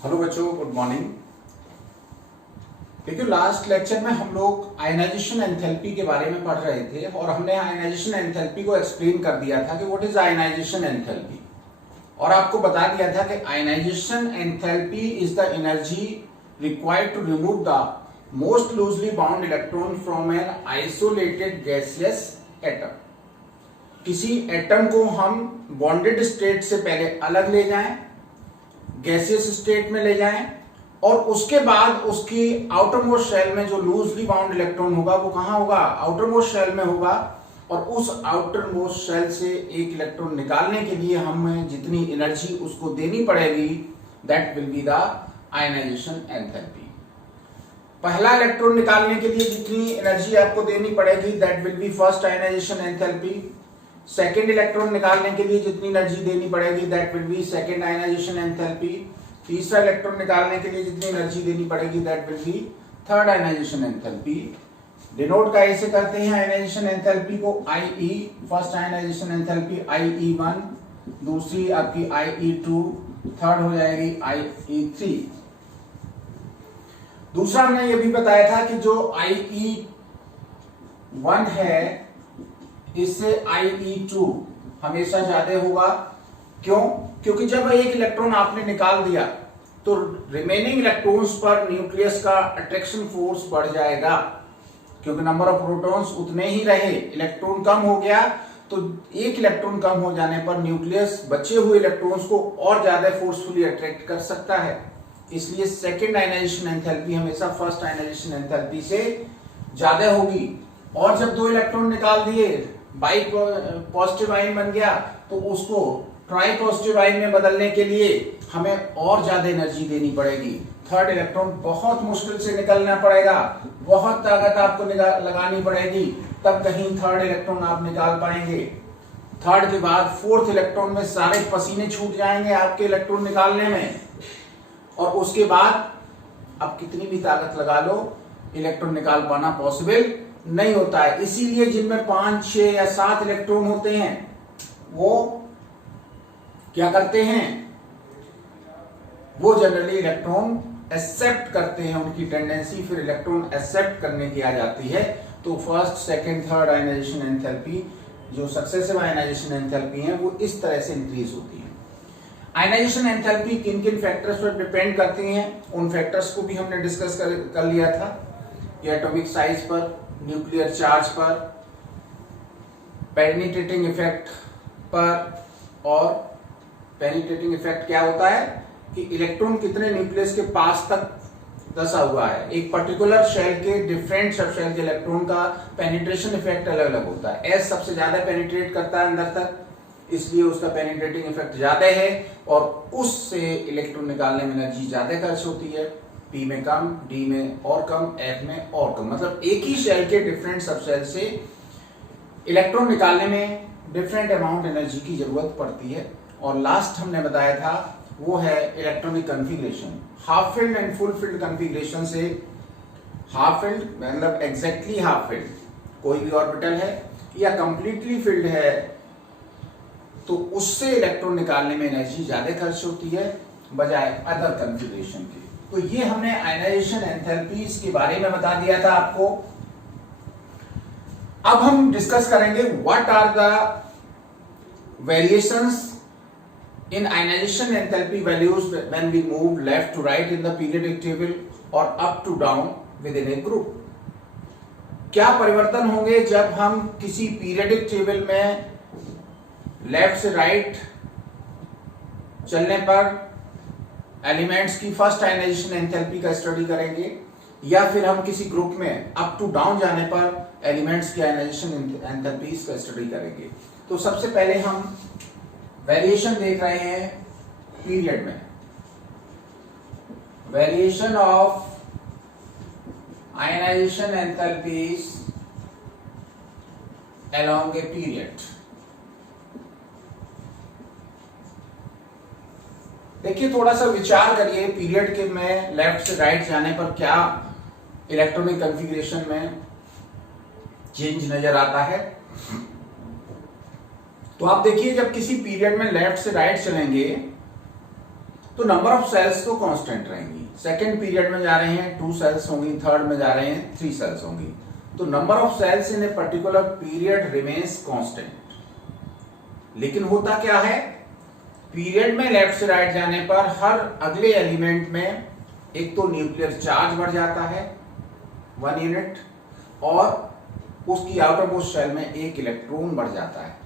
Hello बच्चों, good morning. देखिए, last lecture में हम लोग आयनाइजेशन एंथैल्पी के बारे में पढ़ रहे थे और हमने आयनाइजेशन एंथैल्पी को एक्सप्लेन कर दिया था कि व्हाट इज आयनाइजेशन एंथैल्पी, और आपको बता दिया था कि ionisation enthalpy is the energy required to remove the most loosely bound electron from an isolated gaseous atom. किसी एटम को हम बॉन्डेड स्टेट से पहले अलग ले जाएं, गैसियस स्टेट में ले जाएं, और उसके बाद उसकी आउटर मोस्ट शेल में जो लूजली बाउंड इलेक्ट्रॉन होगा वो कहां होगा? आउटर मोस्ट शेल में होगा। और उस आउटर मोस्ट शेल से एक इलेक्ट्रॉन निकालने के लिए हमें जितनी एनर्जी उसको देनी पड़ेगी, that will be the ionisation enthalpy. पहला इलेक्ट्रॉन निकालने के लिए जितनी एनर्जी आपको देनी पड़ेगी, that will be first ionisation enthalpy. Second electron निकालने के लिए जितनी एनर्जी देनी पड़ेगी, that will be second ionisation enthalpy. तीसरा इलेक्ट्रॉन निकालने के लिए जितनी एनर्जी देनी पड़ेगी, that will be third ionisation enthalpy. Denote कैसे करते हैं आयनाइजेशन एंथैल्पी को? IE, first ionisation enthalpy IE1, दूसरी आपकी IE2, थर्ड हो जाएगी IE3। दूसरा हमने ये भी बताया था कि जो IE1 है इससे IE2 हमेशा ज्यादा होगा। क्यों? क्योंकि जब एक इलेक्ट्रॉन आपने निकाल दिया तो रिमेनिंग इलेक्ट्रॉन्स पर न्यूक्लियस का अट्रैक्शन फोर्स बढ़ जाएगा, क्योंकि नंबर ऑफ प्रोटॉन्स उतने ही रहे। इलेक्ट्रॉन कम हो गया तो एक इलेक्ट्रॉन कम हो जाने पर न्यूक्लियस बचे हुए इलेक्ट्रॉन्स को और ज्यादा फोर्सफुली अट्रैक्ट कर सकता है। इसलिए सेकेंड आयनाइजेशन एंथैल्पी हमेशा फर्स्ट आयनाइजेशन एंथैल्पी से ज्यादा होगी। और जब दो इलेक्ट्रॉन निकाल दिए, बाई पॉजिटिव आयन बन गया, तो उसको ट्राई पॉजिटिव आयन में बदलने के लिए हमें और ज्यादा एनर्जी देनी पड़ेगी। थर्ड इलेक्ट्रॉन बहुत मुश्किल से निकलना पड़ेगा, बहुत ताकत आपको लगानी पड़ेगी, तब कहीं थर्ड इलेक्ट्रॉन आप निकाल पाएंगे। थर्ड के बाद फोर्थ इलेक्ट्रॉन में सारे पसीने छूट जाएंगे आपके इलेक्ट्रॉन निकालने में, और उसके बाद आप कितनी भी ताकत लगा लो, इलेक्ट्रॉन निकाल पाना पॉसिबल नहीं होता है। इसीलिए जिनमें 5, 6 या 7 इलेक्ट्रॉन होते हैं वो क्या करते हैं? वो जनरली इलेक्ट्रॉन एक्सेप्ट करते हैं, उनकी टेंडेंसी फिर इलेक्ट्रॉन एक्सेप्ट करने की आ जाती है। तो first, second, third ionisation enthalpy जो सक्सेसिव आयनाइजेशन एंथैल्पी है वो इस तरह से इंक्रीज होती है। आयनाइजेशन एंथैल्पी किन किन फैक्टर्स पर डिपेंड करती हैं, उन फैक्टर्स को भी हमने डिस्कस कर लिया था। ये एटॉमिक साइज पर, न्यूक्लियर चार्ज पर, पेनिट्रेटिंग इफेक्ट पर। और पेनिट्रेटिंग इफेक्ट क्या होता है कि इलेक्ट्रॉन कितने न्यूक्लियस के पास तक धंसा हुआ है। एक पर्टिकुलर शेल के डिफरेंट सब शेल के इलेक्ट्रॉन का पेनिट्रेशन इफेक्ट अलग अलग होता है। एस सबसे ज्यादा पेनिट्रेट करता है अंदर तक, इसलिए उसका पेनिट्रेटिंग इफेक्ट ज्यादा है और उससे इलेक्ट्रॉन निकालने में एनर्जी ज्यादा खर्च होती है। P में कम, D में और कम, F में और कम। मतलब एक ही शेल के डिफरेंट सब शेल से इलेक्ट्रॉन निकालने में डिफरेंट अमाउंट एनर्जी की जरूरत पड़ती है। और लास्ट हमने बताया था वो है electronic configuration. Half field and full field configuration से, हाफ फील्ड मतलब एग्जैक्टली हाफ फील्ड, कोई भी ऑर्बिटल है या कंप्लीटली फील्ड है, तो उससे इलेक्ट्रॉन निकालने में एनर्जी ज्यादा खर्च होती है बजाय अदर कन्फिग्रेशन के। तो ये हमने आयनाइजेशन एंथैल्पीज के बारे में बता दिया था आपको। अब हम डिस्कस करेंगे what are the variations in ionization enthalpy values when we move left to right in the periodic table or up to down within a group। क्या परिवर्तन होंगे जब हम किसी पीरियडिक टेबल में लेफ्ट से राइट चलने पर एलिमेंट्स की फर्स्ट आयनाइजेशन एंथैल्पी का स्टडी करेंगे, या फिर हम किसी ग्रुप में अप टू डाउन जाने पर एलिमेंट्स की आयनाइजेशन एंथैल्पीज का स्टडी करेंगे। तो सबसे पहले हम वेरिएशन देख रहे हैं पीरियड में। Variation of ionisation enthalpies along a period. देखिए, थोड़ा सा विचार करिए, पीरियड के में लेफ्ट से राइट जाने पर क्या इलेक्ट्रॉनिक कॉन्फ़िगरेशन में चेंज नजर आता है। तो आप देखिए, जब किसी पीरियड में लेफ्ट से राइट चलेंगे तो नंबर ऑफ सेल्स तो कांस्टेंट रहेंगी। सेकेंड पीरियड में जा रहे हैं 2 सेल्स होंगी, थर्ड में जा रहे हैं 3 सेल्स होंगी, तो number of shells in a particular period remains constant. लेकिन होता क्या है, पीरियड में लेफ्ट से राइट जाने पर हर अगले एलिमेंट में एक तो न्यूक्लियर चार्ज बढ़ जाता है 1 यूनिट, और उसकी आउटर मोस्ट शेल में एक इलेक्ट्रॉन बढ़ जाता है।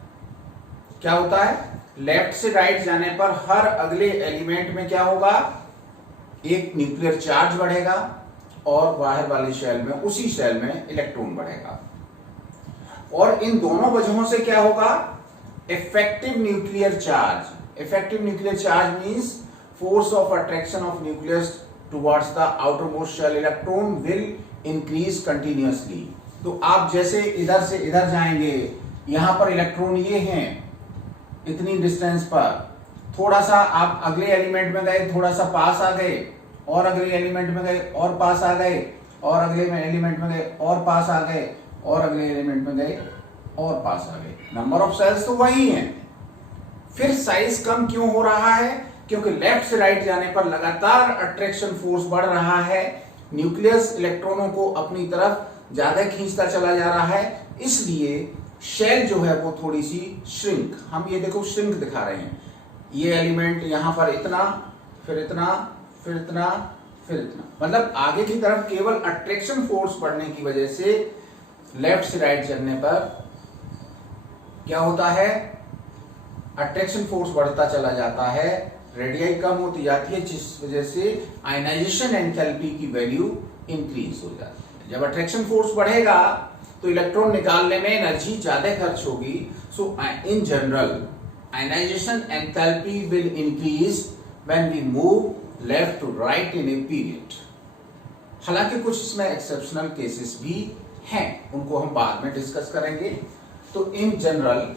क्या होता है, लेफ्ट से राइट जाने पर हर अगले एलिमेंट में क्या होगा, एक न्यूक्लियर चार्ज बढ़ेगा और बाहर वाली शेल में, उसी शेल में इलेक्ट्रॉन बढ़ेगा। और इन दोनों वजहों से क्या होगा, effective nuclear charge. Effective nuclear charge means force of attraction of nucleus towards the outermost shell electron will increase continuously. तो आप जैसे इधर से इधर जाएंगे, यहां पर इलेक्ट्रॉन ये हैं इतनी डिस्टेंस पर, थोड़ा सा आप अगले एलिमेंट में गए, थोड़ा सा पास आ गए, और अगले एलिमेंट में गए और पास आ गए, और अगले एलिमेंट में गए और पास आ गए, और अगले एलिमेंट में गए और पास आ गए। नंबर ऑफ सेल्स तो वही हैं, फिर साइज कम क्यों हो रहा है, क्योंकि लेफ्ट से राइट जाने पर लगातार अट्रैक्शन फोर्स बढ़ रहा है, न्यूक्लियस इलेक्ट्रॉनों को अपनी तरफ ज्यादा खींचता चला जा रहा है, इसलिए शेल जो है वो थोड़ी सी श्रिंक, हम ये देखो श्रिंक दिखा रहे हैं, ये एलिमेंट यहां पर इतना, फिर इतना, फिर इतना, फिर इतना, मतलब आगे की तरफ केवल अट्रैक्शन फोर्स बढ़ने की वजह से लेफ्ट से राइट चलने पर क्या होता है, अट्रैक्शन फोर्स बढ़ता चला जाता है, रेडियाई कम होती जाती है, जिस वजह से आयनाइजेशन एंथैल्पी की वैल्यू इंक्रीज हो जाती है। जब अट्रैक्शन फोर्स बढ़ेगा तो इलेक्ट्रॉन निकालने में एनर्जी ज्यादा खर्च होगी, so in general ionisation enthalpy will increase when we move left to right in a period. हालांकि कुछ इसमें एक्सेप्शनल केसेस भी हैं, उनको हम बाद में डिस्कस करेंगे। तो in general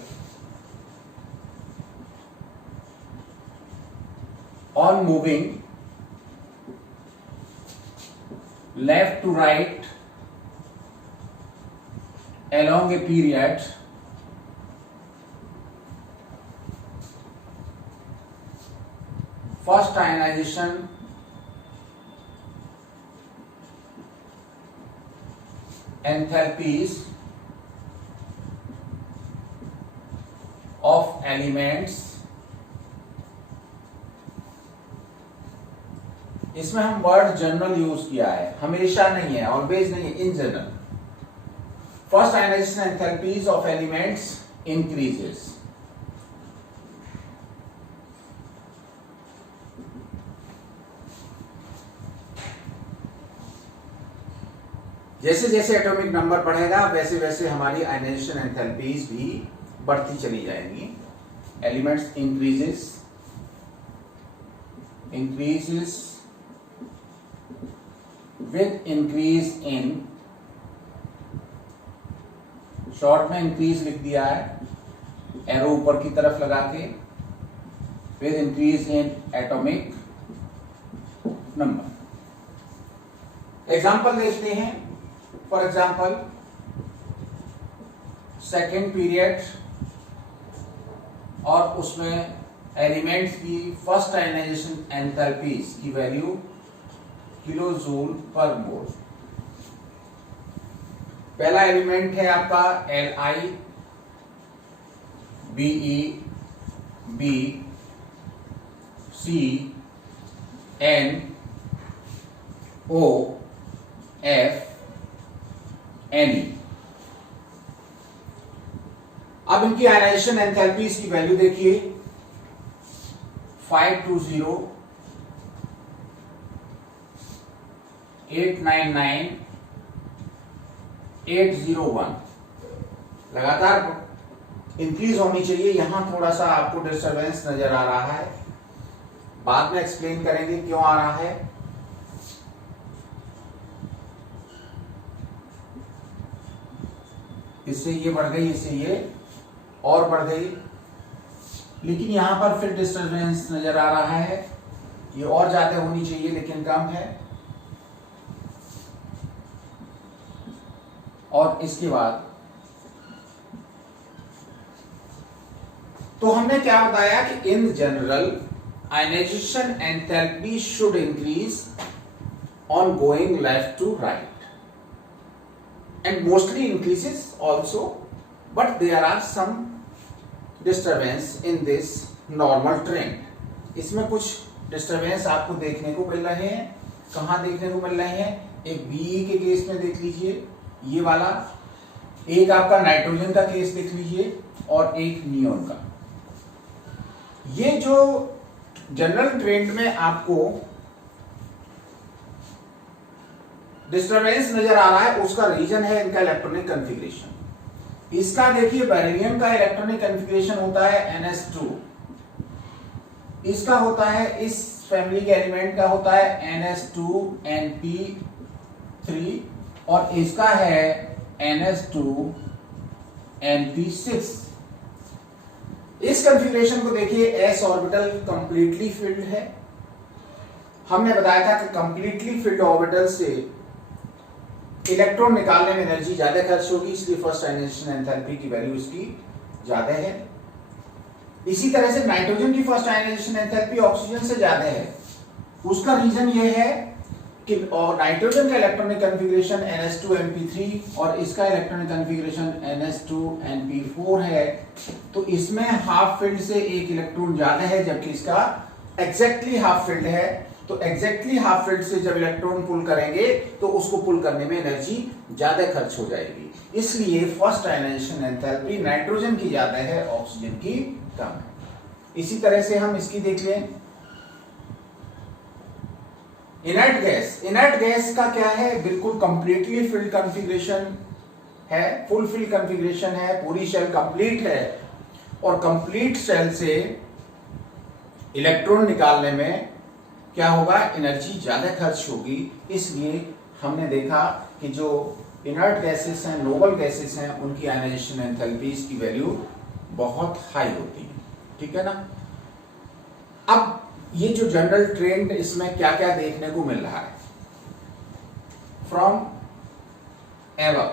on moving left to right along a period, first ionization enthalpies of elements, इसमें हम वर्ड जनरल यूज किया है, हमेशा नहीं है, ऑलवेज नहीं है, in general. First ionisation enthalpies of elements increases. जैसे जैसे एटॉमिक नंबर बढ़ेगा वैसे वैसे हमारी आयनाइजेशन एंथैल्पीज भी बढ़ती चली जाएंगी। Elements increases with increase in, short में इंक्रीज लिख दिया है एरो ऊपर की तरफ लगा के, with increase in atomic number। Example देखते हैं। फॉर एग्जाम्पल सेकेंड पीरियड और उसमें एलिमेंट्स की फर्स्ट आयनाइजेशन एंथैल्पीज की वैल्यू किलो जूल पर मोल। पहला एलिमेंट है आपका Li, Be, B, C, N, O, F, Ne। अब इनकी आयनाइजेशन एंथैल्पीज की वैल्यू देखिए, 520, 899, 801 लगातार इंक्रीज होनी चाहिए। यहां थोड़ा सा आपको डिस्टरबेंस नजर आ रहा है, बाद में एक्सप्लेन करेंगे क्यों आ रहा है। इससे ये बढ़ गई, इससे ये और बढ़ गई, लेकिन यहां पर फिर डिस्टरबेंस नजर आ रहा है। ये और ज्यादा होनी चाहिए लेकिन कम है। और इसके बाद तो हमने क्या बताया कि in general ionization enthalpy should increase on going left to right and mostly increases also, but there are some disturbance in this normal trend. इसमें कुछ डिस्टर्बेंस आपको देखने को मिल रहे हैं. कहाँ देखने को मिल रहे हैं? एक बीई के केस में देख लीजिए ये वाला, एक आपका नाइट्रोजन का केस देख लीजिए और एक नियोन का. ये जो जनरल ट्रेंड में आपको डिस्टर्बेंस नजर आ रहा है उसका रीजन है इनका इलेक्ट्रॉनिक कॉन्फ़िगरेशन. इसका देखिए बेरिलियम का इलेक्ट्रॉनिक कॉन्फ़िगरेशन होता है NS2, इसका होता है इस फैमिली के एलिमेंट का होता है NS2Np3 और इसका है NS2Np6. इस कॉन्फ़िगरेशन को देखिए, s ऑर्बिटल कंप्लीटली फिल्ड है. हमने बताया था कि कंप्लीटली फिल्ड ऑर्बिटल से इलेक्ट्रॉन निकालने में एनर्जी ज्यादा खर्च होगी, इसलिए फर्स्ट आयनाइजेशन एंथैल्पी की वैल्यू इसकी ज्यादा है. इसी तरह से नाइट्रोजन की फर्स्ट आयनाइजेशन एंथैल्पी ऑक्सीजन से ज्यादा है. उसका रीजन ये है कि नाइट्रोजन का इलेक्ट्रॉनिक कॉन्फ़िगरेशन NS2Np3 और इसका इलेक्ट्रॉनिक कॉन्फ़िगरेशन NS2Np4 है, तो इसमें हाफ फील्ड से एक इलेक्ट्रॉन ज्यादा है जबकि इसका एग्जैक्टली हाफ फील्ड है. तो एग्जैक्टली हाफ फील्ड से जब इलेक्ट्रॉन पुल करेंगे तो उसको पुल करने में एनर्जी ज्यादा खर्च हो जाएगी, इसलिए फर्स्ट आयनाइजेशन एंथैल्पी नाइट्रोजन की ज्यादा है, ऑक्सीजन की कम है. इसी तरह से हम इसकी देख लें इनर्ट गैस. इनर्ट गैस का क्या है? बिल्कुल कंप्लीटली फिल्ड कॉन्फ़िगरेशन है, फुल फिल्ड कॉन्फ़िगरेशन है, पूरी शेल कंप्लीट है और कंप्लीट शेल से इलेक्ट्रॉन निकालने में क्या होगा? एनर्जी ज्यादा खर्च होगी. इसलिए हमने देखा कि जो इनर्ट गैसेस हैं, नोबल गैसेस हैं, उनकी आयनाइजेशन एंथैल्पीज की वैल्यू बहुत हाई होती है. ठीक है ना. अब ये जो जनरल ट्रेंड इसमें क्या क्या देखने को मिल रहा है? From ever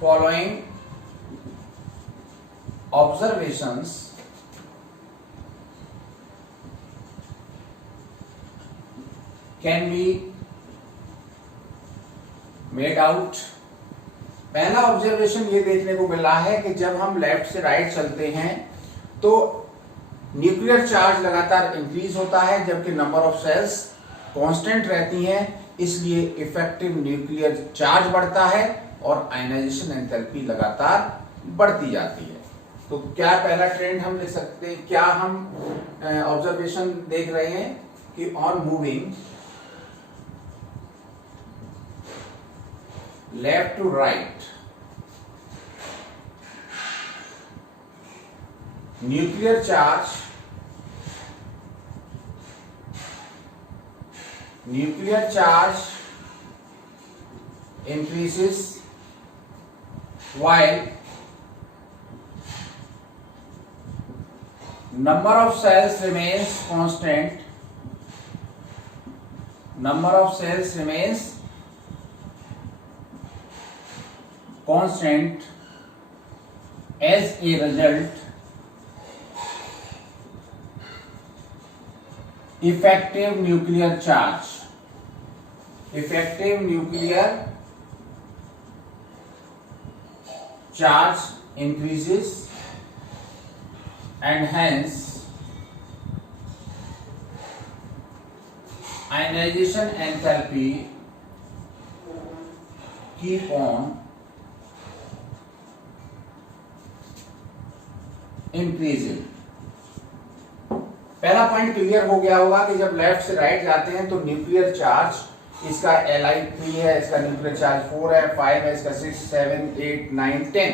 following observations can be made out. पहला ऑब्जर्वेशन ये देखने को मिला है कि जब हम लेफ्ट से राइट चलते हैं तो न्यूक्लियर चार्ज लगातार इंक्रीज होता है जबकि नंबर ऑफ सेल्स कांस्टेंट रहती हैं, इसलिए इफेक्टिव न्यूक्लियर चार्ज बढ़ता है और आयनाइजेशन एंथैल्पी लगातार बढ़ती जाती है. तो क्या पहला ट्रेंड हम लिख सकते हैं? क्या हम ऑब्जर्वेशन देख रहे हैं कि on moving left to right nuclear charge increases while number of cells remains constant. Number of cells remains constant. As a result, effective nuclear charge increases and hence ionization enthalpy keep on increasing. पहला point clear हो गया होगा कि जब left से right जाते हैं तो न्यूक्लियर चार्ज, इसका Li3 है, इसका न्यूक्लियर चार्ज 4 है, 5 है, इसका 6, 7, 8, 9, 10.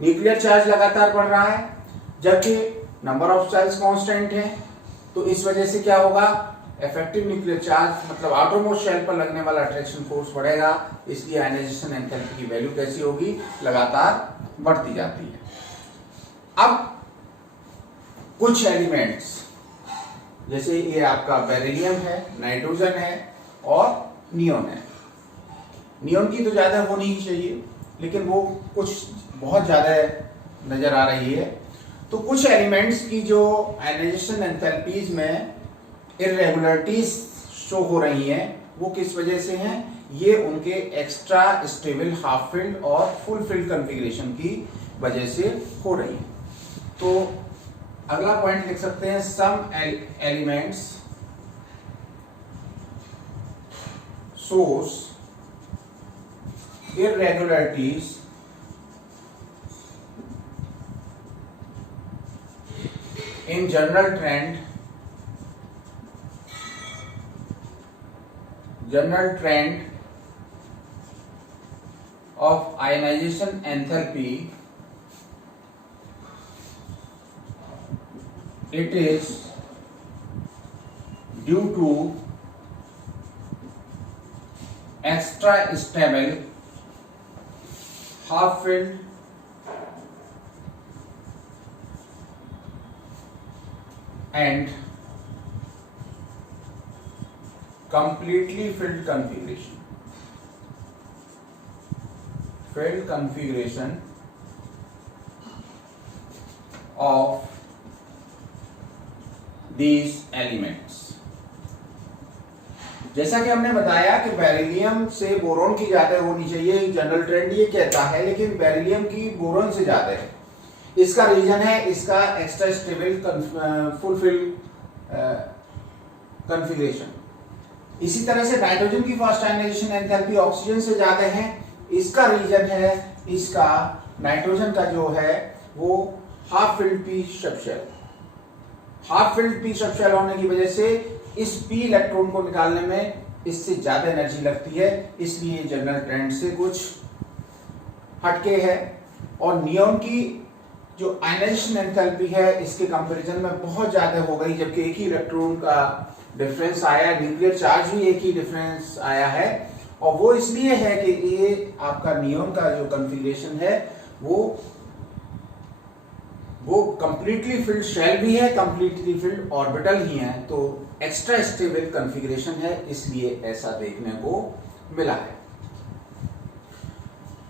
न्यूक्लियर चार्ज लगातार बढ़ रहा है जबकि नंबर ऑफ सेल्स कांस्टेंट है. तो इस वजह से क्या होगा? इफेक्टिव न्यूक्लियर चार्ज मतलब आउटरमोस्ट शेल पर लगने वाला अट्रैक्शन फोर्स बढ़ेगा, इसलिए आयनाइजेशन एंथैल्पी की वैल्यू कैसी होगी? लगातार बढ़ती जाती है. अब कुछ एलिमेंट्स जैसे ये आपका बेरिलियम है, नाइट्रोजन है और नियोन है. नियोन की तो ज्यादा होनी ही चाहिए लेकिन वो कुछ बहुत ज्यादा नजर आ रही है. तो कुछ एलिमेंट्स की जो आयनाइजेशन एंथैल्पीज में इरेगुलरिटीज शो हो रही हैं वो किस वजह से हैं? ये उनके एक्स्ट्रा स्टेबल हाफ फील्ड और फुल फील्ड कॉन्फ़िगरेशन की वजह से हो रही है। तो अगला पॉइंट लिख सकते हैं, some elements shows irregularities in general trend of ionization enthalpy. It is due to extra stable half filled and completely filled configuration of these elements. जैसा कि हमने बताया कि बेरिलियम से बोरॉन की ज्यादा होनी चाहिए, जनरल ट्रेंड ये कहता है, लेकिन बेरिलियम की बोरॉन से ज्यादा है। इसका रीजन है इसका एक्स्ट्रा स्टेबल फुलफिल कॉन्फ़िगरेशन। इसी तरह से नाइट्रोजन की फास्ट आयनाइजेशन एंथैल्पी ऑक्सीजन से ज्यादा है। इसका रीजन है इसका नाइट्रोजन का जो है वो half filled P subshell, half filled P subshell होने की वजह से इस पी इलेक्ट्रॉन को निकालने में इससे ज्यादा एनर्जी लगती है, इसलिए जनरल ट्रेंड से कुछ हटके है। और नियॉन की जो आयनाइजेशन एंथैल्पी है इसके कंपैरिजन में बहुत ज्यादा हो गई, जबकि एक ही इलेक्ट्रॉन का डिफरेंस आया, न्यूक्लियर चार्ज भी एक ही डिफरेंस आया है। और वो इसलिए है कि ये आपका नियॉन का जो कॉन्फ़िगरेशन है वो कंप्लीटली फिल्ड शेल भी है, कंप्लीटली फिल्ड ऑर्बिटल ही है, तो एक्स्ट्रा स्टेबल कॉन्फ़िगरेशन है, इसलिए ऐसा देखने को मिला है।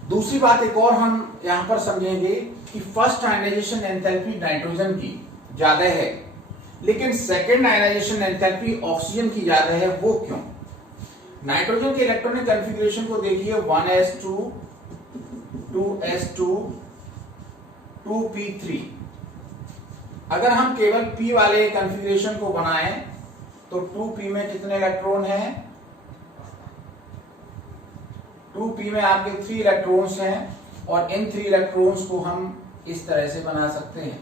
दूसरी बात एक और हम यहां पर समझेंगे कि फर्स्ट आयनाइजेशन एंथैल्पी नाइट्रोजन की ज्यादा है, लेकिन सेकंड आयनाइजेशन एंथैल्पी ऑक्सीजन की ज्यादा है। वो क्यों? नाइट्रोजन के इलेक्ट्रॉनिक कॉन्फ़िगरेशन को देखिए, 1s2 2s2 2p3। अगर हम केवल p वाले कॉन्फ़िगरेशन को बनाएं तो 2p में कितने इलेक्ट्रॉन हैं? 2p में आपके 3 इलेक्ट्रॉन्स हैं, और इन 3 इलेक्ट्रॉन्स को हम इस तरह से बना सकते हैं।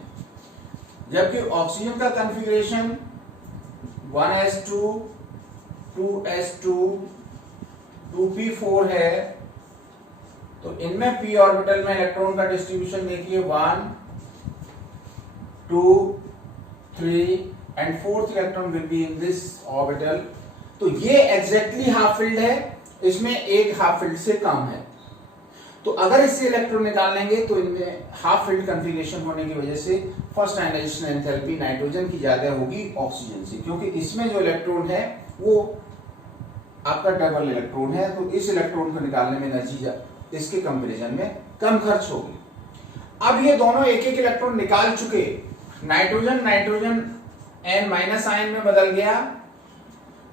जबकि ऑक्सीजन का कॉन्फ़िगरेशन 1s2 2s2 2p4 है, तो इनमें p ऑर्बिटल में इलेक्ट्रॉन का डिस्ट्रीब्यूशन देखिए 1 2 3 and fourth electron will be in this orbital. तो ये एग्जैक्टली हाफ फिल्ड है, इसमें एक हाफ फिल्ड से कम है। तो अगर इससे इलेक्ट्रॉन निकाल लेंगे तो इनमें हाफ फिल्ड कॉन्फ़िगरेशन होने की वजह से फर्स्ट आयनाइजेशन एंथैल्पी नाइट्रोजन की ज्यादा होगी ऑक्सीजन से, क्योंकि इसमें जो इलेक्ट्रॉन है वो आपका डबल इलेक्ट्रॉन है, तो इस इलेक्ट्रॉन को निकालने में एनर्जी इसके कंपैरिजन में कम खर्च होगी। अब ये दोनों एक एक इलेक्ट्रॉन निकाल चुके, नाइट्रोजन N- आयन में बदल गया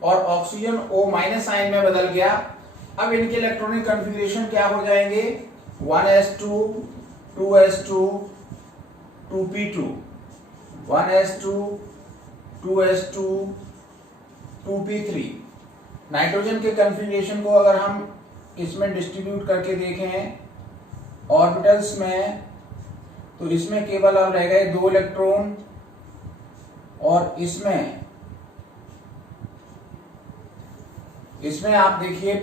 और ऑक्सीजन O- आयन में बदल गया। अब इनके इलेक्ट्रॉनिक कॉन्फ़िगरेशन क्या हो जाएंगे? 1s2 2s2 2p2 1s2 2s2 2p3। Nitrogen के कॉन्फ़िगरेशन को अगर हम इसमें डिस्ट्रीब्यूट करके देखें ऑर्बिटल्स में, तो इसमें केवल अब रह गए 2 इलेक्ट्रॉन, और इसमें आप देखिए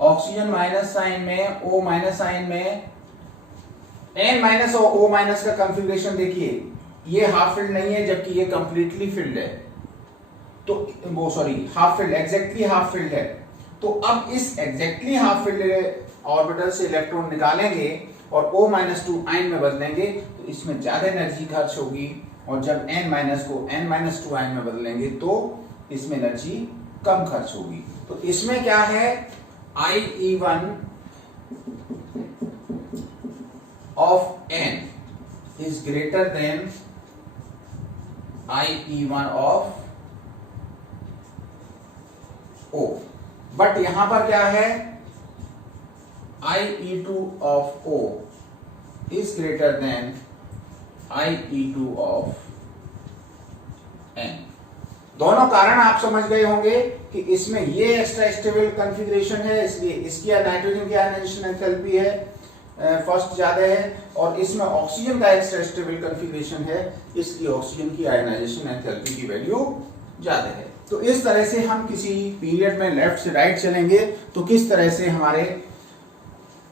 ऑक्सीजन माइनस साइन में, O माइनस साइन में, N माइनस और O माइनस का कॉन्फ़िगरेशन देखिए, ये हाफ फिल्ड नहीं है जबकि ये कंप्लीटली फिल्ड है। तो वो sorry half filled, exactly half filled है। तो अब इस एग्जैक्टली हाफ फिल्ड ऑर्बिटल से इलेक्ट्रॉन निकालेंगे और O-2 आयन में बदलेंगे तो इसमें ज्यादा एनर्जी खर्च होगी, और जब N- को N-2 आयन में बदलेंगे तो इसमें एनर्जी कम खर्च होगी। तो इसमें क्या है, IE1 of n is greater than IE1 of O, but यहां पर क्या है, IE2 of O is greater than IE2 of N। दोनों कारण आप समझ गए होंगे कि इसमें ये एक्स्ट्रा स्टेबल कॉन्फ़िगरेशन है, इसलिए इसकी नाइट्रोजन की आयनाइजेशन एंथैल्पी है फर्स्ट ज्यादा है, और इसमें ऑक्सीजन का एक्स्ट्रा स्टेबल कॉन्फ़िगरेशन है, इसलिए ऑक्सीजन की आयनाइजेशन एंथैल्पी की वैल्यू ज्यादा है। तो इस तरह से हम किसी पीरियड में लेफ्ट से राइट चलेंगे तो किस तरह से हमारे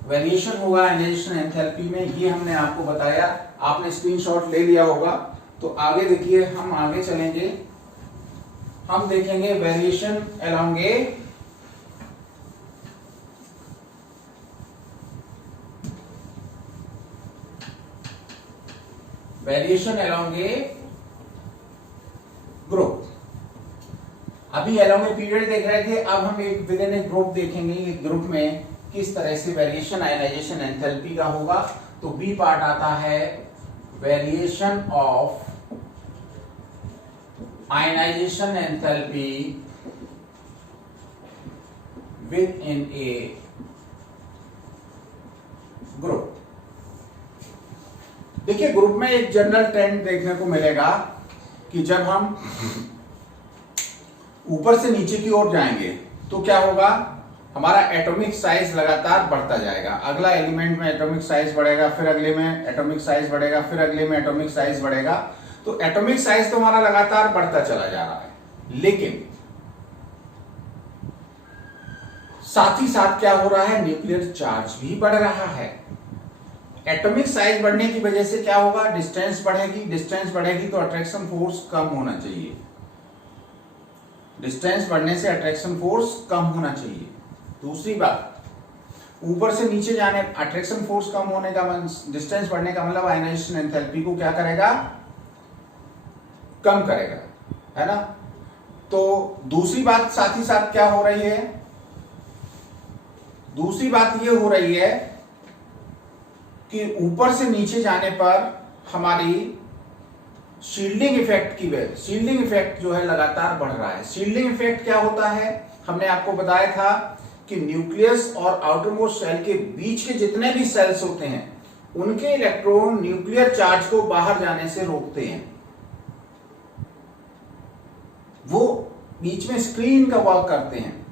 वेरिएशन होगा आयनाइजेशन एंथैल्पी में, ये हमने आपको बताया। आपने स्क्रीनशॉट ले लिया होगा। तो आगे देखिए, हम आगे चलेंगे, हम देखेंगे वेरिएशन अलोंग ए ग्रुप। अभी अलोंग ए पीरियड देख रहे थे, अब हम एक विद इन ए ग्रुप देखेंगे, एक ग्रुप में किस तरह से वेरिएशन आयनाइजेशन एंथैल्पी का होगा। तो बी पार्ट आता है variation of ionisation enthalpy within a group. देखिए, ग्रुप में एक जनरल ट्रेंड देखने को मिलेगा कि जब हम ऊपर से नीचे की ओर जाएंगे तो क्या होगा, हमारा एटॉमिक साइज लगातार बढ़ता जाएगा। अगला एलिमेंट में एटॉमिक साइज बढ़ेगा, फिर अगले में एटॉमिक साइज बढ़ेगा, फिर अगले में एटॉमिक साइज बढ़ेगा। तो एटॉमिक साइज तो हमारा लगातार बढ़ता चला जा रहा है, लेकिन साथ ही साथ क्या हो रहा है, न्यूक्लियर चार्ज भी बढ़ रहा है। एटॉमिक साइज बढ़ने की वजह से क्या होगा, डिस्टेंस बढ़ेगी, डिस्टेंस बढ़ेगी तो अट्रैक्शन फोर्स कम होना चाहिए, डिस्टेंस बढ़ने से अट्रैक्शन फोर्स कम होना चाहिए। दूसरी बात, ऊपर से नीचे जाने अट्रैक्शन फोर्स कम होने का, डिस्टेंस बढ़ने का मतलब आयनाइजेशन एंथैल्पी को क्या करेगा, कम करेगा, है ना। तो दूसरी बात साथ ही साथ क्या हो रही है, दूसरी बात ये हो रही है कि ऊपर से नीचे जाने पर हमारी शील्डिंग इफेक्ट की वजह, शील्डिंग इफेक्ट जो है लगातार बढ़ रहा है। शील्डिंग इफेक्ट क्या होता है, हमने आपको बताया था कि न्यूक्लियस और आउटरमोस्ट सेल के बीच के जितने भी सेल्स होते हैं उनके इलेक्ट्रॉन न्यूक्लियर चार्ज को बाहर जाने से रोकते हैं। वो बीच में स्क्रीन का वर्क करते हैं,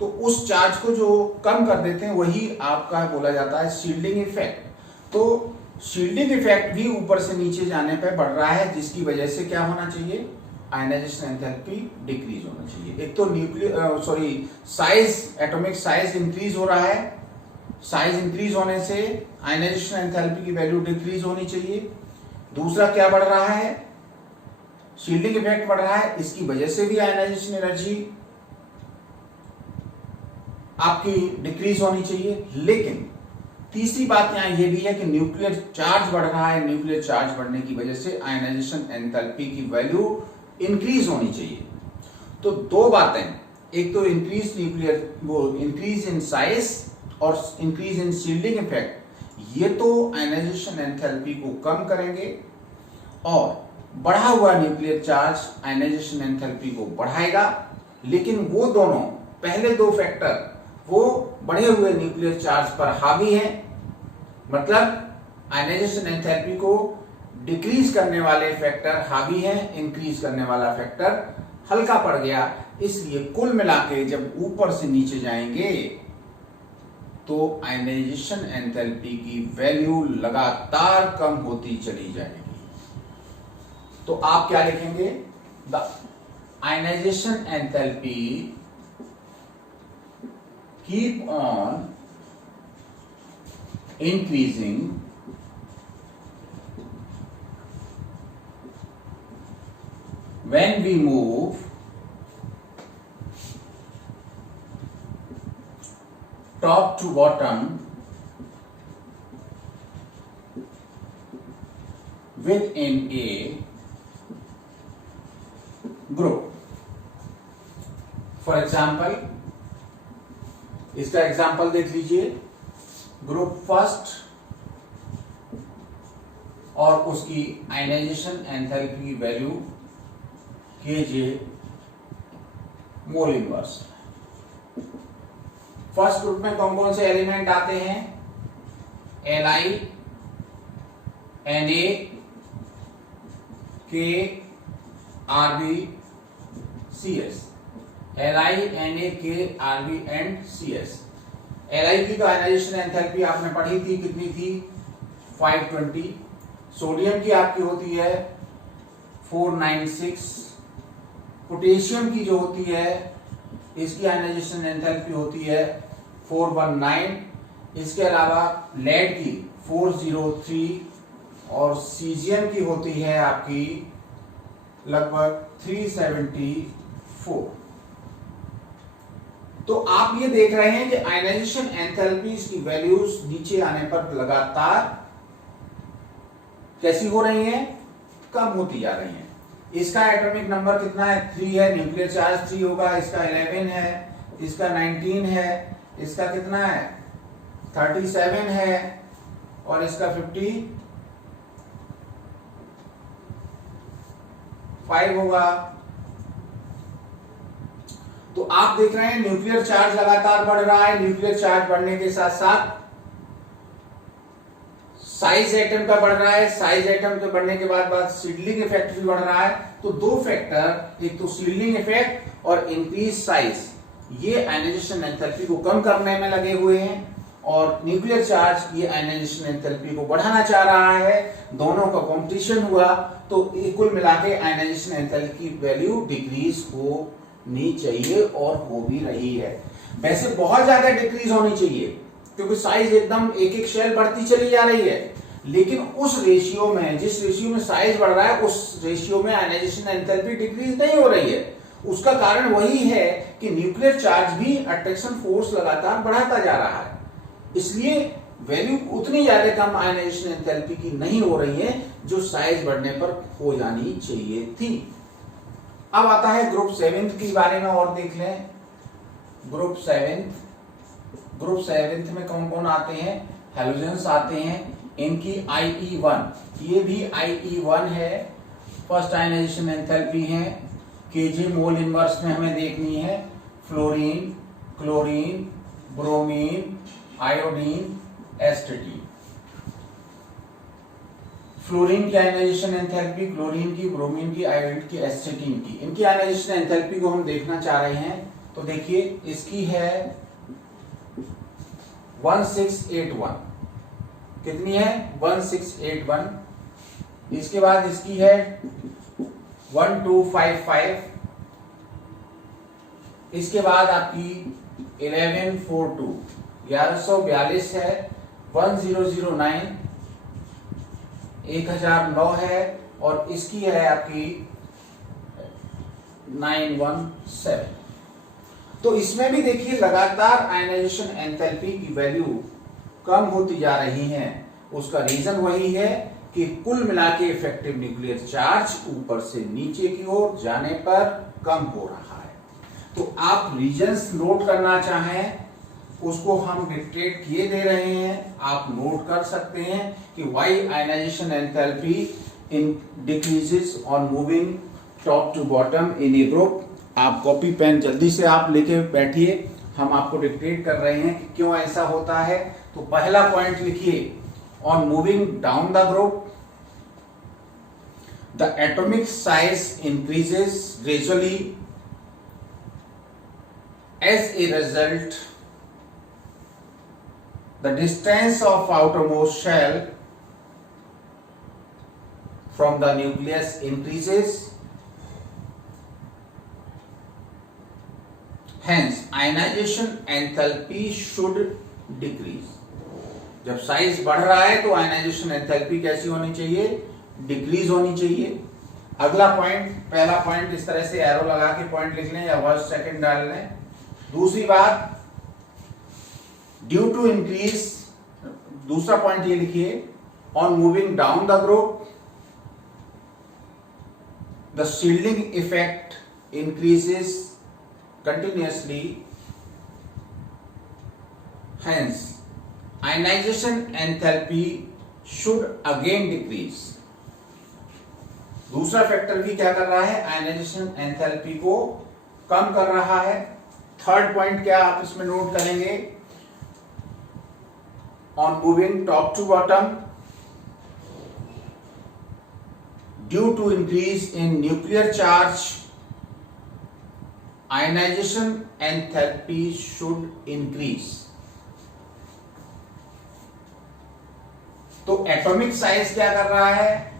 तो उस चार्ज को जो कम कर देते हैं वही आपका बोला जाता है शील्डिंग इफेक्ट। तो शील्डिंग इफेक्ट भी ऊपर से नीचे जाने पर बढ़ रहा है, जिसकी वजह से क्या होना चाहिए, आयनाइजेशन एंथैल्पी डिक्रीज होना चाहिए। एक तो nuclear size, atomic size increase हो रहा है, साइज इंक्रीज होने से आयनाइजेशन एंथैल्पी की वैल्यू डिक्रीज होनी चाहिए। दूसरा क्या बढ़ रहा है, शील्डिंग इफेक्ट बढ़ रहा है, इसकी वजह से भी आयनाइजेशन एनर्जी आपकी डिक्रीज होनी चाहिए। लेकिन तीसरी बात यहां यह भी है कि न्यूक्लियर चार्ज बढ़ रहा है, न्यूक्लियर चार्ज बढ़ने की वजह से आयनाइजेशन एंथैल्पी की वैल्यू इंक्रीज होनी चाहिए। तो दो बातें, एक तो इंक्रीज न्यूक्लियर, वो इंक्रीज इन साइज और इंक्रीज इन शील्डिंग इफेक्ट, ये तो आयनाइजेशन एंथैल्पी को कम करेंगे, और बढ़ा हुआ न्यूक्लियर चार्ज आयनाइजेशन एंथैल्पी को बढ़ाएगा। लेकिन वो दोनों पहले दो फैक्टर वो बढ़े हुए न्यूक्लियर चार्ज पर हावी हैं, मतलब आयनाइजेशन एंथैल्पी को डिक्रीज करने वाले फैक्टर हावी हैं, इंक्रीज करने वाला फैक्टर हल्का पड़ गया। इसलिए कुल मिलाके जब ऊपर से नीचे जाएंगे तो आयनाइजेशन एंथैल्पी की वैल्यू लगातार कम होती चली जाएगी। तो आप क्या लिखेंगे, the ionisation enthalpy keep on increasing when we move top to bottom within a group. For example, इसका एग्जाम्पल देख लीजिए। ग्रुप फर्स्ट और उसकी आयनाइजेशन एंथैल्पी की value Kj mole inverse. First group में कौन कौन से एलिमेंट आते हैं? Li, Na, K, Rb, Cs। Li, Na, K, Rb and Cs। Li की तो आयनाइजेशन एंथैल्पी आपने पढ़ी थी, कितनी थी? 520। सोडियम की आपकी होती है 496। पोटेशियम की जो होती है इसकी आयनाइजेशन एंथैल्पी होती है 419। इसके अलावा लेड की 403 और सीजियम की होती है आपकी लगभग 374। तो आप ये देख रहे हैं कि आयनाइजेशन एंथैल्पीज की वैल्यूज नीचे आने पर लगातार कैसी हो रही हैं? कम होती जा रही हैं। इसका एटॉमिक नंबर कितना है? 3 है। न्यूक्लियर चार्ज 3 होगा। इसका 11 है, इसका 19 है, इसका कितना है? 37 है और इसका 55 होगा। तो आप देख रहे हैं न्यूक्लियर चार्ज लगातार बढ़ रहा है। न्यूक्लियर चार्ज बढ़ने के साथ साथ साइज एटम का बढ़ रहा है। साइज एटम के बढ़ने के बाद सीडलिंग इफेक्ट भी बढ़ रहा है। तो दो फैक्टर, एक तो सीडलिंग इफेक्ट और इंक्रीज साइज, ये आयनाइजेशन एंथैल्पी को कम करने में लगे हुए हैं और न्यूक्लियर चार्ज ये आयनाइजेशन एंथैल्पी को बढ़ाना चाह रहा है। दोनों का कंपटीशन हुआ तो कुल मिला के आयनाइजेशन एंथैल्पी की वैल्यू डिक्रीज होनी चाहिए और हो भी रही है। वैसे बहुत ज्यादा डिक्रीज होनी चाहिए क्योंकि साइज एकदम एक एक शेल बढ़ती चली जा रही है, लेकिन उस रेशियो में, जिस रेशियो में साइज बढ़ रहा है उस रेशियो में आयनाइजेशन एंथैल्पी डिक्रीज नहीं हो रही है। उसका कारण वही है कि न्यूक्लियर चार्ज भी अट्रैक्शन फोर्स लगातार बढ़ाता जा रहा है, इसलिए वैल्यू उतनी ज्यादा कम आयनाइजेशन एंथैल्पी की नहीं हो रही है जो साइज बढ़ने पर हो जानी चाहिए थी। अब आता है ग्रुप 7 के बारे में और देख लें। ग्रुप 7 में कौन कौन आते हैं? हैलोजेंस आते हैं। इनकी IE1, ये भी IE1 है। फर्स्ट आयनाइजेशन एंथैल्पी है Kj मोल इनवर्स में हमें देखनी है। Fluorine, chlorine, bromine, iodine, एस्टेटीन। Fluorine की आयनाइजेशन एंथैल्पी, क्लोरीन की, ब्रोमीन की, आयोडीन की, एस्टेटीन की, इनकी आयनाइजेशन एंथैल्पी को हम देखना चाह रहे हैं। तो देखिए इसकी है 1681। कितनी है? 1681। इसके बाद इसकी है 1255। इसके बाद आपकी 1142, 1142 है। 1009, 1009 है और इसकी है आपकी 917। तो इसमें भी देखिए लगातार आयनाइजेशन एंथैल्पी की वैल्यू कम होती जा रही है। उसका रीजन वही है कि कुल मिला के इफेक्टिव न्यूक्लियर चार्ज ऊपर से नीचे की ओर जाने पर कम हो रहा है। तो आप रीजंस नोट करना चाहें उसको हम डिक्टेट किए दे रहे हैं, आप नोट कर सकते हैं कि why ionisation enthalpy in decreases on moving top to bottom in a group. आप कॉपी पेन जल्दी से आप लेके बैठिए, हम आपको डिक्टेट कर रहे हैं कि क्यों ऐसा होता है। तो पहला पॉइंट लिखिए, on moving down the group the atomic size increases gradually as a result the distance of outermost shell from the nucleus increases, hence ionization enthalpy should decrease। जब साइज बढ़ रहा है तो आयनाइजेशन एंथैल्पी कैसी होनी चाहिए? Decrease होनी चाहिए। अगला पॉइंट, पहला पॉइंट इस तरह से एरो लगा के पॉइंट लिख लें या वर्ड सेकंड डाल लें। दूसरी बात, ड्यू टू इंक्रीज, दूसरा पॉइंट ये लिखिए, on moving down the group the shielding effect increases continuously, hence ionisation enthalpy should again decrease. दूसरा फैक्टर भी क्या कर रहा है, आयनाइजेशन एंथैल्पी को कम कर रहा है। थर्ड पॉइंट क्या आप इसमें नोट करेंगे, on moving top to bottom due to increase in nuclear charge ionisation enthalpy should increase. तो एटॉमिक साइज क्या कर रहा है,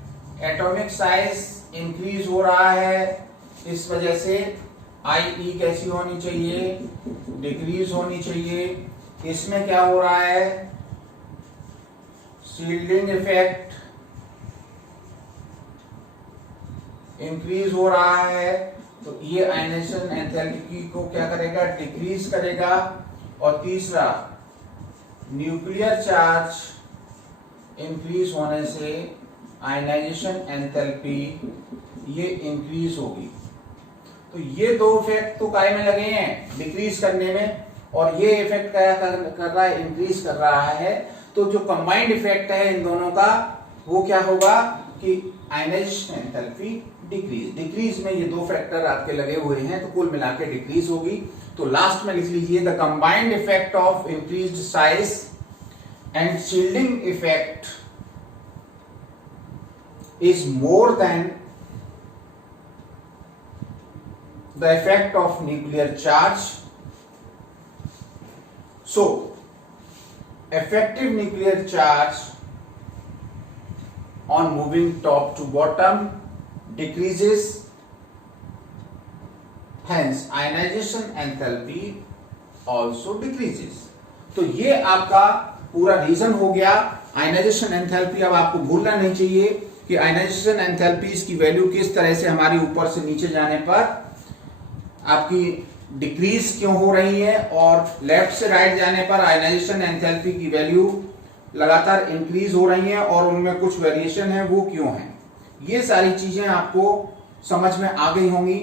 एटॉमिक साइज इंक्रीज हो रहा है, इस वजह से IE कैसी होनी चाहिए, डिक्रीज होनी चाहिए। इसमें क्या हो रहा है, शील्डिंग इफेक्ट इंक्रीज हो रहा है, तो ये आयनाइजेशन एंथैल्पी को क्या करेगा, डिक्रीज करेगा। और तीसरा, न्यूक्लियर चार्ज इंक्रीज होने से आयनाइजेशन एंथैल्पी ये इंक्रीज होगी। तो ये दो इफेक्ट तो काय में लगे हैं, डिक्रीज करने में, और ये इफेक्ट क्या कर रहा है, इंक्रीज कर रहा है। तो जो कंबाइंड इफेक्ट है इन दोनों का वो क्या होगा कि आयनाइजेशन एंथैल्पी डिक्रीज। डिक्रीज में ये दो फैक्टर आपके लगे हुए हैं, तो कुल मिला के डिक्रीज होगी। तो लास्ट में लिख लीजिए, the combined effect of increased size and shielding effect is more than the effect of nuclear charge. So, effective nuclear charge on moving top to bottom decreases, hence ionization enthalpy also decreases. तो ये आपका पूरा reason हो गया ionization enthalpy. अब आपको भूलना नहीं चाहिए कि आयनाइजेशन एंथैल्पीज की वैल्यू किस तरह से हमारी ऊपर से नीचे जाने पर आपकी डिक्रीज क्यों हो रही है, और लेफ्ट से राइट जाने पर आयनाइजेशन एंथैल्पी की वैल्यू लगातार इंक्रीज हो रही है, और उनमें कुछ वेरिएशन है, वो क्यों है। ये सारी चीजें आपको समझ में आ गई होंगी।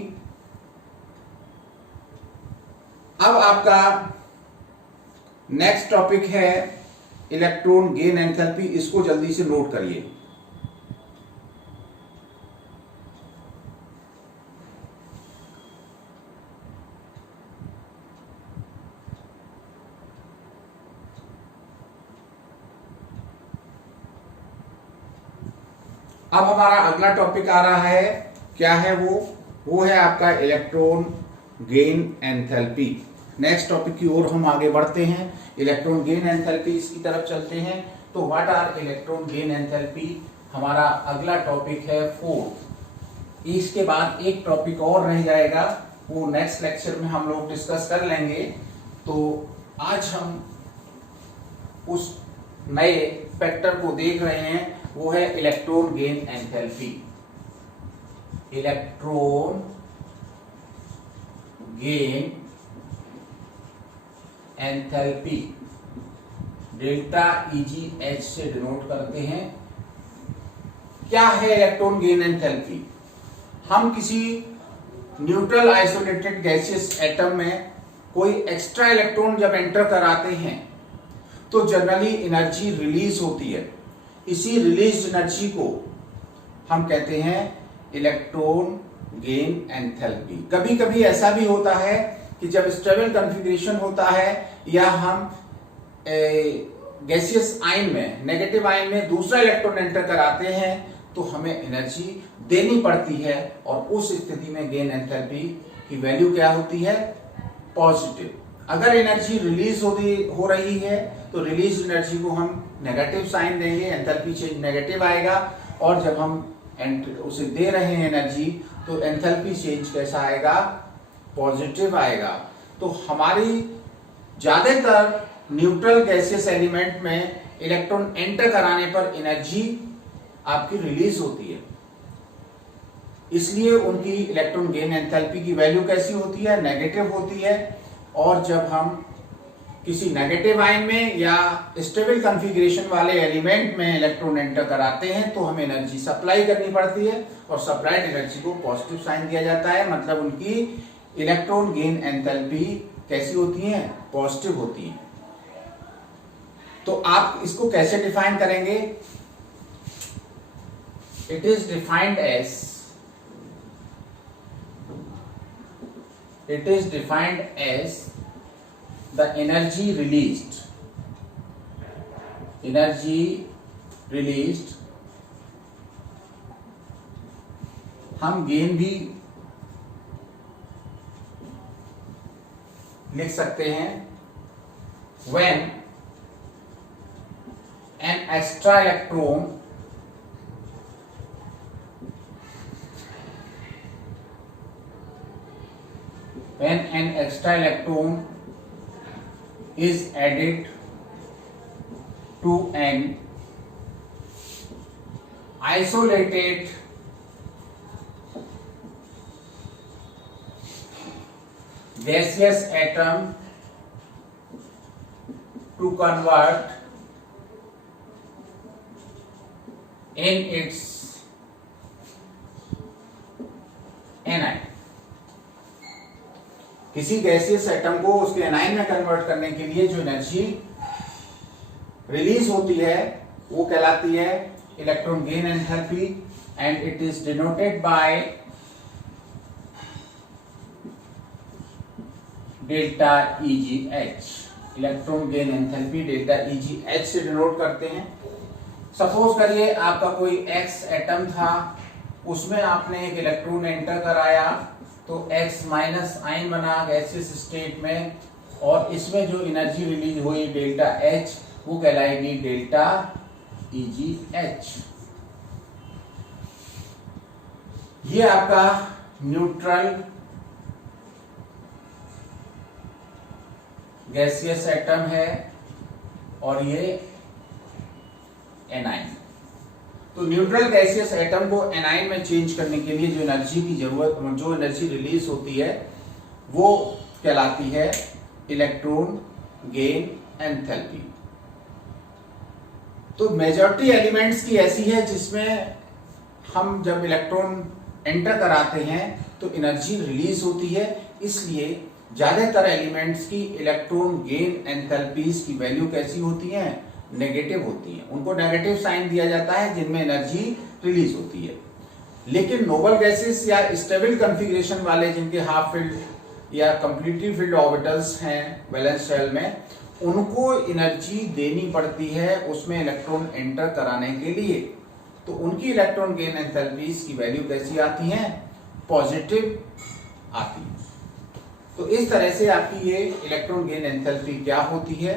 अब आपका नेक्स्ट टॉपिक है इलेक्ट्रॉन गेन एंथैल्पी। इसको जल्दी से नोट करिए। अब हमारा अगला टॉपिक आ रहा है, क्या है वो है आपका electron gain enthalpy. Next topic की ओर हम आगे बढ़ते हैं, इलेक्ट्रॉन गेन एंथैल्पी इसकी तरफ चलते हैं। तो what are electron gain enthalpy, हमारा अगला टॉपिक है 4। इसके बाद एक टॉपिक और रह जाएगा, वो नेक्स्ट लेक्चर में हम लोग डिस्कस कर लेंगे। तो आज हम उस नए फैक्टर को देख रहे हैं, वो है electron gain enthalpy. Electron gain enthalpy delta EgH से डिनोट करते हैं। क्या है इलेक्ट्रॉन गेन एंथैल्पी? हम किसी न्यूट्रल आइसोलेटेड गैसियस एटम में कोई एक्स्ट्रा इलेक्ट्रॉन जब एंटर कराते हैं तो जनरली एनर्जी रिलीज होती है। इसी रिलीज एनर्जी को हम कहते हैं इलेक्ट्रॉन गेन एंथैल्पी। कभी कभी ऐसा भी होता है कि जब स्टेबल कॉन्फ़िगरेशन होता है या हम गैसियस आयन में, नेगेटिव आयन में दूसरा इलेक्ट्रॉन एंटर कराते हैं तो हमें एनर्जी देनी पड़ती है, और उस स्थिति में गेन एंथैल्पी की वैल्यू क्या होती है, पॉजिटिव। अगर एनर्जी रिलीज हो रही है तो रिलीज एनर्जी को हम नेगेटिव साइन देंगे, एंथैल्पी चेंज नेगेटिव आएगा, और जब हम उसे दे रहे हैं एनर्जी तो एंथैल्पी चेंज कैसा आएगा, पॉजिटिव आएगा। तो हमारी ज्यादातर न्यूट्रल गैसियस एलिमेंट में इलेक्ट्रॉन एंटर कराने पर एनर्जी आपकी रिलीज होती है, इसलिए उनकी इलेक्ट्रॉन गेन एंथैल्पी की वैल्यू कैसी होती है, नेगेटिव होती है। और जब हम किसी नेगेटिव आयन में या स्टेबल कॉन्फ़िगरेशन वाले एलिमेंट में इलेक्ट्रॉन एंटर कराते हैं तो हमें एनर्जी सप्लाई करनी पड़ती है, और सप्लाइड एनर्जी को पॉजिटिव साइन दिया जाता है। मतलब उनकी इलेक्ट्रॉन गेन एंथैल्पी कैसी होती है, पॉजिटिव होती है। तो आप इसको कैसे डिफाइन करेंगे? It is defined as the energy released, हम गेन भी लिख सकते हैं, when an extra electron is added to an isolated gaseous atom to convert in its A9. किसी गैसियस एटम को उसके एनाइन में कन्वर्ट करने के लिए जो एनर्जी रिलीज होती है वो कहलाती है electron gain enthalpy, and it is denoted by delta EGH। Electron gain enthalpy delta EGH से डिनोट करते हैं। सपोज करिए आपका कोई X एटम था, उसमें आपने एक इलेक्ट्रॉन एंटर कराया तो X माइनस आयन बना गैसियस स्टेट में, और इसमें जो एनर्जी रिलीज हुई डेल्टा H वो कहलाएगी डेल्टा EGH। ये आपका न्यूट्रल गैसियस एटम है और ये एनाइन। तो न्यूट्रल गैसियस एटम को एनाइन में चेंज करने के लिए जो एनर्जी की जरूरत, जो एनर्जी रिलीज होती है वो कहलाती है इलेक्ट्रॉन गेन एंथैल्पी। तो मेजॉरिटी एलिमेंट्स की ऐसी है जिसमें हम जब इलेक्ट्रॉन एंटर कराते हैं तो एनर्जी रिलीज होती है, इसलिए ज्यादातर एलिमेंट्स की इलेक्ट्रॉन गेन एंथैल्पीज की वैल्यू कैसी होती है? नेगेटिव होती है। उनको नेगेटिव साइन दिया जाता है जिनमें एनर्जी रिलीज होती है। लेकिन नोबल गैसेस या स्टेबल कॉन्फ़िगरेशन वाले जिनके हाफ फील्ड या कंप्लीटली फील्ड ऑर्बिटल्स हैं वैलेंस शेल में, उनको एनर्जी देनी पड़ती है उसमें इलेक्ट्रॉन एंटर कराने के लिए। तो उनकी इलेक्ट्रॉन गेन एंथैल्पीज की वैल्यू कैसी आती है? पॉजिटिव आती है। तो इस तरह से आपकी ये इलेक्ट्रॉन गेन एंथैल्पी क्या होती है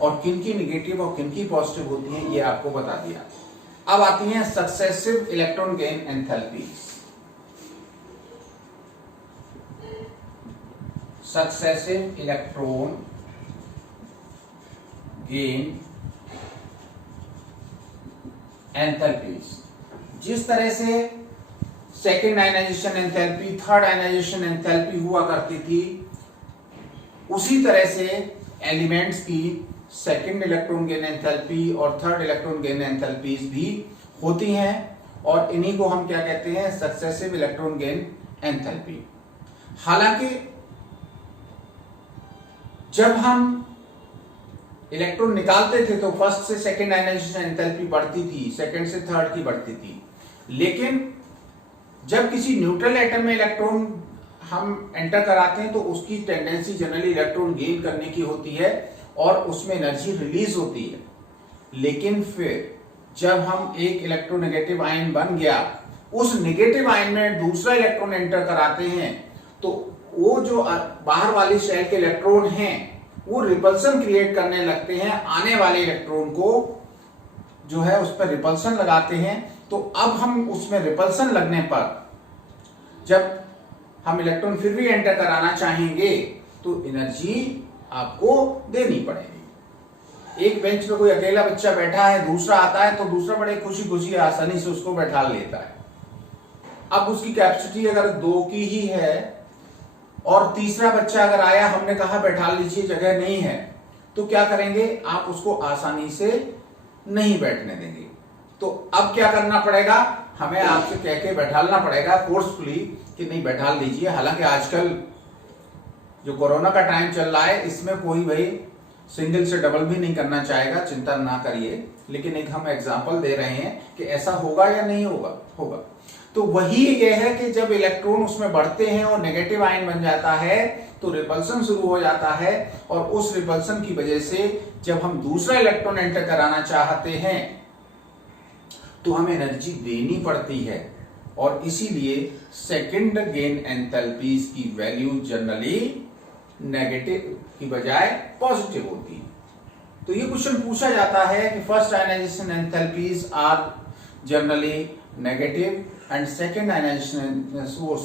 और किनकी नेगेटिव और किनकी पॉजिटिव होती है ये आपको बता दिया। अब आती हैं successive electron gain enthalpies. Successive electron gain enthalpies, जिस तरह से second ionisation enthalpy, third ionisation enthalpy हुआ करती थी, उसी तरह से एलिमेंट्स की सेकेंड इलेक्ट्रॉन गेन एंथैल्पी और थर्ड इलेक्ट्रॉन गेन एंथैल्पीज भी होती हैं, और इन्हीं को हम क्या कहते हैं? Successive electron gain enthalpy. हालांकि जब हम इलेक्ट्रॉन निकालते थे तो फर्स्ट से सेकेंड आयनाइजेशन एंथैल्पी बढ़ती थी, सेकेंड से थर्ड की बढ़ती थी, लेकिन जब किसी न्यूट्रल एटम में इलेक्ट्रॉन हम एंटर कराते हैं तो उसकी टेंडेंसी जनरली इलेक्ट्रॉन गेन करने की होती है और उसमें एनर्जी रिलीज होती है। लेकिन फिर जब हम एक इलेक्ट्रोनेगेटिव आयन बन गया, उस नेगेटिव आयन में दूसरा इलेक्ट्रॉन एंटर कराते हैं तो वो जो बाहर वाली शेल के इलेक्ट्रॉन हैं वो रिपल्सन क्रिएट करने लगते हैं, आने वाले इलेक्ट्रॉन को जो है उस पर रिपल्सन लगाते हैं। तो अब हम उसमें रिपल्सन लगने पर जब हम इलेक्ट्रॉन फिर भी एंटर कराना चाहेंगे तो एनर्जी आपको देनी पड़ेगी। एक बेंच पे कोई अकेला बच्चा बैठा है, दूसरा आता है तो दूसरा बड़े खुशी खुशी आसानी से उसको बैठा लेता है। अब उसकी कैपेसिटी अगर 2 की ही है और तीसरा बच्चा अगर आया, हमने कहा बैठा लीजिए, जगह नहीं है, तो क्या करेंगे? आप उसको आसानी से नहीं बैठने देंगे। तो अब क्या करना पड़ेगा? हमें आपसे कह के बैठालना पड़ेगा फोर्सफुली कि नहीं बैठा लीजिए। हालांकि आजकल जो कोरोना का टाइम चल रहा है इसमें कोई भाई सिंगल से डबल भी नहीं करना चाहेगा, चिंता ना करिए, लेकिन एक हम एग्जांपल दे रहे हैं कि ऐसा होगा या नहीं होगा। होगा। तो वही ये है कि जब इलेक्ट्रॉन उसमें बढ़ते हैं और नेगेटिव आयन बन जाता है तो रिपल्सन शुरू हो जाता है, और उस रिपल्सन की वजह से जब हम दूसरा इलेक्ट्रॉन एंटर कराना चाहते हैं तो हमें एनर्जी देनी पड़ती है, और इसीलिए सेकंड गेन एंथैल्पीज की वैल्यू जनरली नेगेटिव की बजाय पॉजिटिव होती है। तो ये क्वेश्चन पूछा जाता है कि first ionisation enthalpies are generally negative and second ionisation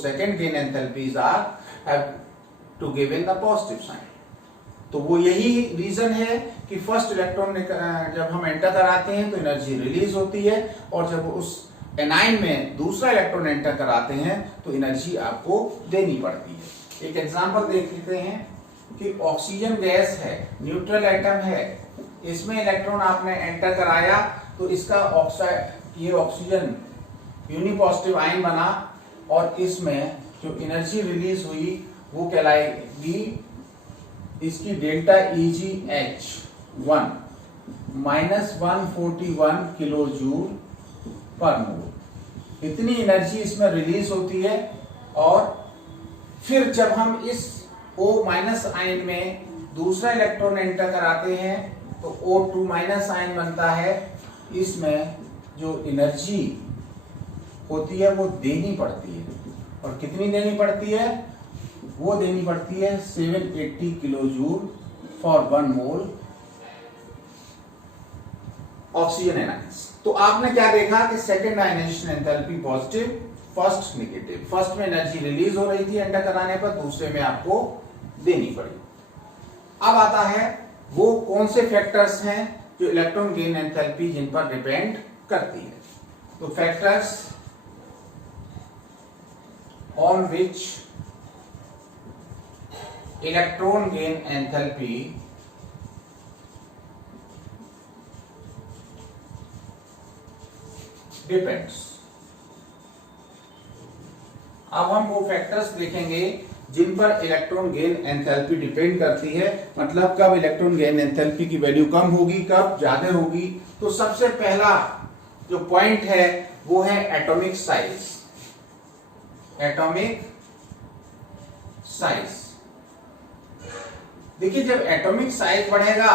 second gain enthalpies are have to give in the positive sign. तो वो यही रीजन है कि फर्स्ट इलेक्ट्रॉन जब हम एंटर कराते हैं तो एनर्जी रिलीज होती है, और जब उस एनाइन में दूसरा इलेक्ट्रॉन एंटर कराते हैं तो एनर्जी आपको देनी पड़ती है। एक एग्जांपल देख लेते हैं कि ऑक्सीजन गैस है, न्यूट्रल एटम है, इसमें इलेक्ट्रॉन आपने एंटर कराया तो इसका ये ऑक्सीजन यूनिपॉजिटिव आयन बना, और इसमें जो एनर्जी रिलीज हुई वो कहलाएगी इसकी डेल्टा EgH1 -141 किलो जूल पर मोल। इतनी एनर्जी इसमें रिलीज होती है, और फिर जब हम इस O- आयन में दूसरा इलेक्ट्रॉन एंटर कराते हैं तो O2- आयन बनता है। इसमें जो एनर्जी होती है वो देनी पड़ती है, और कितनी देनी पड़ती है? वो देनी पड़ती है 780 kilo joule for 1 mole oxygen anions. तो आपने क्या देखा कि second ionisation enthalpy positive, first negative. First में एनर्जी रिलीज हो रही थी एंटर कराने पर, दूसरे में आपको देनी पड़ी। अब आता है वो कौन से फैक्टर्स हैं जो इलेक्ट्रॉन गेन एंथैल्पी जिन पर डिपेंड करती है। तो factors on which electron gain enthalpy depends. अब हम वो फैक्टर्स देखेंगे जिन पर इलेक्ट्रॉन गेन एंथैल्पी डिपेंड करती है, मतलब कब इलेक्ट्रॉन गेन एंथैल्पी की वैल्यू कम होगी, कब ज्यादा होगी। तो सबसे पहला जो पॉइंट है वो है एटॉमिक साइज। एटॉमिक साइज, देखिए जब एटॉमिक साइज बढ़ेगा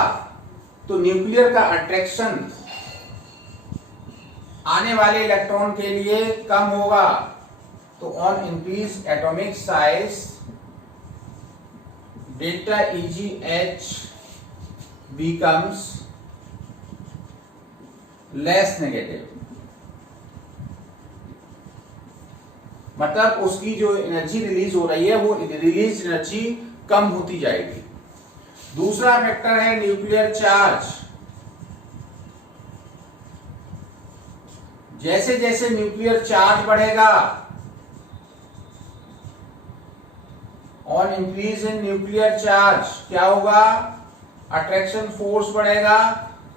तो न्यूक्लियर का अट्रैक्शन आने वाले इलेक्ट्रॉन के लिए कम होगा। तो on increase atomic size delta EgH becomes less negative, मतलब उसकी जो एनर्जी रिलीज हो रही है वो रिलीज एनर्जी कम होती जाएगी। दूसरा फैक्टर है न्यूक्लियर चार्ज। जैसे जैसे न्यूक्लियर चार्ज बढ़ेगा, on increase in nuclear charge क्या होगा? अट्रैक्शन फोर्स बढ़ेगा,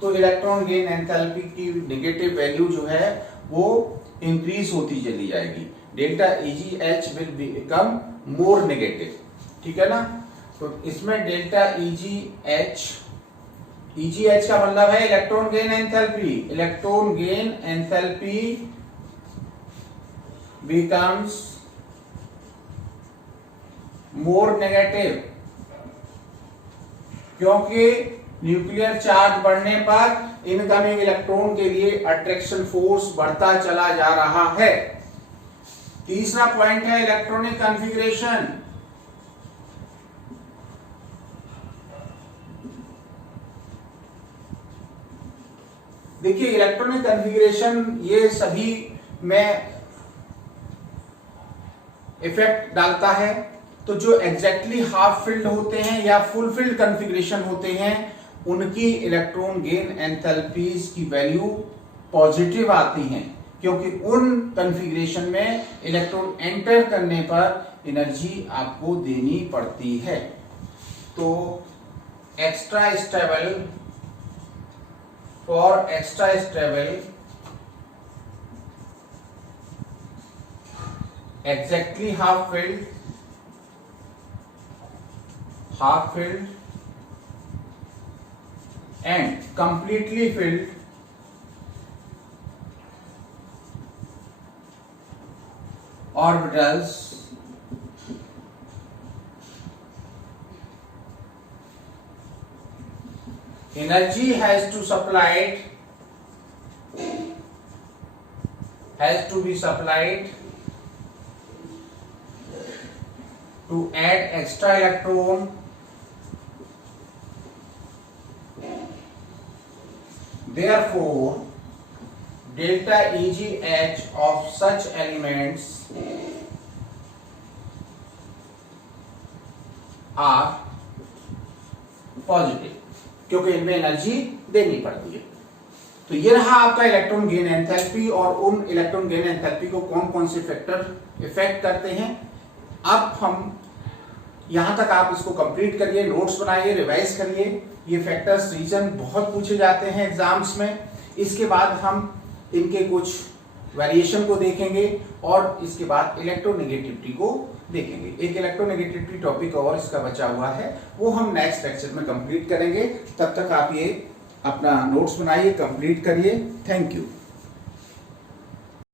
तो इलेक्ट्रॉन गेन एंथैल्पी की नेगेटिव वैल्यू जो है वो इंक्रीज होती चली जाएगी। Delta EgH will become more negative, ठीक है ना। तो इसमें डेल्टा EgH का मतलब है electron gain enthalpy. Electron gain enthalpy becomes more negative, क्योंकि न्यूक्लियर चार्ज बढ़ने पर इनकमिंग इलेक्ट्रॉन के लिए अट्रैक्शन फोर्स बढ़ता चला जा रहा है। तीसरा पॉइंट है इलेक्ट्रॉनिक कॉन्फ़िगरेशन। देखिए इलेक्ट्रॉनिक कॉन्फ़िगरेशन ये सभी में इफेक्ट डालता है। तो जो एग्जैक्टली हाफ फिल्ड होते हैं या फुल फिल्ड कॉन्फ़िगरेशन होते हैं उनकी इलेक्ट्रॉन गेन एंथैल्पीज की वैल्यू पॉजिटिव आती हैं, क्योंकि उन कॉन्फ़िगरेशन में इलेक्ट्रॉन एंटर करने पर एनर्जी आपको देनी पड़ती है। तो extra stable, for extra stable exactly half filled and completely filled orbitals energy has to be supplied to add extra electron therefore delta EGH of such elements are positive, क्योंकि इनमें energy देनी पड़ती है। तो ये रहा आपका इलेक्ट्रॉन गेन एंथैल्पी, और उन इलेक्ट्रॉन गेन एंथैल्पी को कौन कौन से फैक्टर इफेक्ट करते हैं। अब हम यहां तक आप इसको कंप्लीट करिए, नोट्स बनाइए, रिवाइज करिए। ये फैक्टर्स रीजन बहुत पूछे जाते हैं एग्जाम्स में। इसके बाद हम इनके कुछ वेरिएशन को देखेंगे और इसके बाद इलेक्ट्रोनेगेटिविटी को देखेंगे। एक इलेक्ट्रोनेगेटिविटी टॉपिक और इसका बचा हुआ है, वो हम नेक्स्ट लेक्चर में कंप्लीट करेंगे। तब तक आप ये अपना नोट्स बनाइए, कंप्लीट करिए। Thank you.